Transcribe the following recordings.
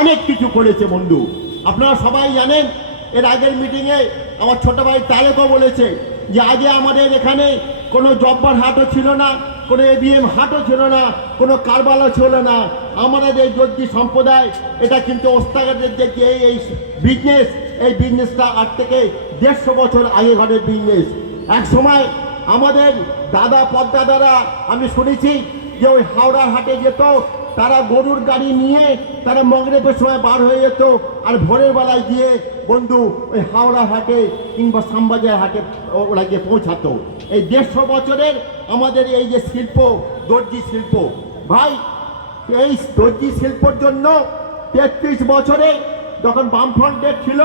অনেক কিছু করেছে বন্ধু। আপনারা সবাই জানেন, এর আগের মিটিংয়ে আমার ছোট ভাই তারেকও বলেছে যে আগে আমাদের এখানে কোনো জব্বার হাটও ছিল না, কোনো এবিএম হাটও ছিল না, কোনো কারবারও ছিল না। আমাদের এই দর্জি সম্প্রদায় এটা কিন্তু ওস্তাগারের যে এই বিজনেস, এই বিজনেসটা আজ থেকে 150 বছর আগে ঘরের বিজনেস। এক সময় আমাদের দাদা পদ্দাদারা আমি শুনেছি যে ওই হাওড়া হাটে যেত, তারা গরুর গাড়ি নিয়ে তারা মগরিবের সময় বার হয়ে যেত, আর ভোরের বেলায় গিয়ে বন্ধু ওই হাওড়া হাটে কিংবা শ্যামবাজার হাটে ওরা গিয়ে পৌঁছাতো। এই 150 বছরের আমাদের এই যে শিল্প, দর্জি শিল্প ভাই, এই দর্জি শিল্পর জন্য 33 বছরে যখন বামফ্রন্টের ছিল,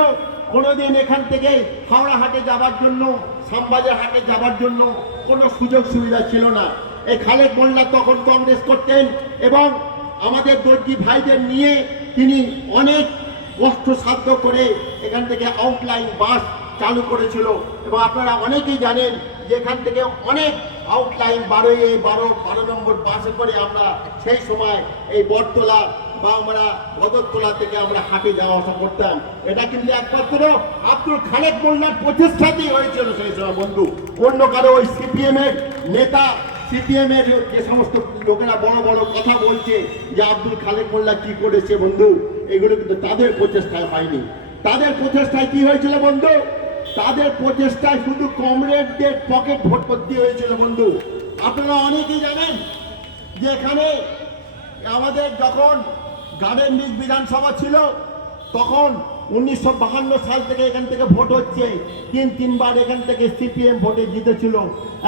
কোনোদিন এখান থেকে হাওড়া হাটে যাবার জন্য, শ্যামবাজার হাটে যাবার জন্য কোনো সুযোগ সুবিধা ছিল না। এই খালেক মোল্লা তখন কংগ্রেস করতেন এবং আমাদের দর্জি ভাইদের নিয়ে তিনি অনেক কষ্টসাধ্য করে এখান থেকে আউটলাইন বাস চালু করেছিল। এবং আপনারা অনেকেই জানেন যে এখান থেকে অনেক আউটলাইন 12 নম্বর বাসে করে আমরা সেই সময় এই বটতলা বা আমরা বদরতলা থেকে আমরা হাটে যাওয়া আসা করতাম। এটা কিন্তু একমাত্র আব্দুল খালেক মোল্লার প্রচেষ্টাতেই হয়েছিল সেই সময় বন্ধু। অন্য কারো ওই সিপিএম এর নেতা, সিপিএম এর যে সমস্ত লোকেরা বড় বড় কথা বলছে যে আব্দুল খালেক মোল্লা কি করেছে বন্ধু, এগুলো কিন্তু তাদের প্রচেষ্টায় হয়নি। তাদের প্রচেষ্টায় কি হয়েছিল বন্ধু? তাদের প্রচেষ্টায় শুধু কমরেডদের পকেট ভোট করতে হয়েছিল বন্ধু। আপনারা অনেকেই জানেন যে এখানে আমাদের যখন গার্ডেন রিচ বিধানসভা ছিল, তখন 1952 সাল থেকে এখান থেকে ভোট হচ্ছে, তিনবার এখান থেকে সিপিএম ভোটে জিতেছিল।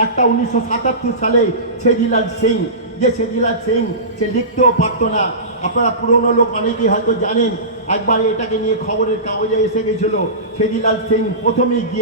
একটা 1977 সালে ছেজিলাল সিং, যে ছেজিলাল সিং সে লিখতেও পারতো না। আপনারা পুরনো লোক অনেকেই হয়তো জানেন, একবার এটাকে নিয়ে খবরের কাগজে এসে গেছিল। ছেজিলাল সিং প্রথমেই গিয়ে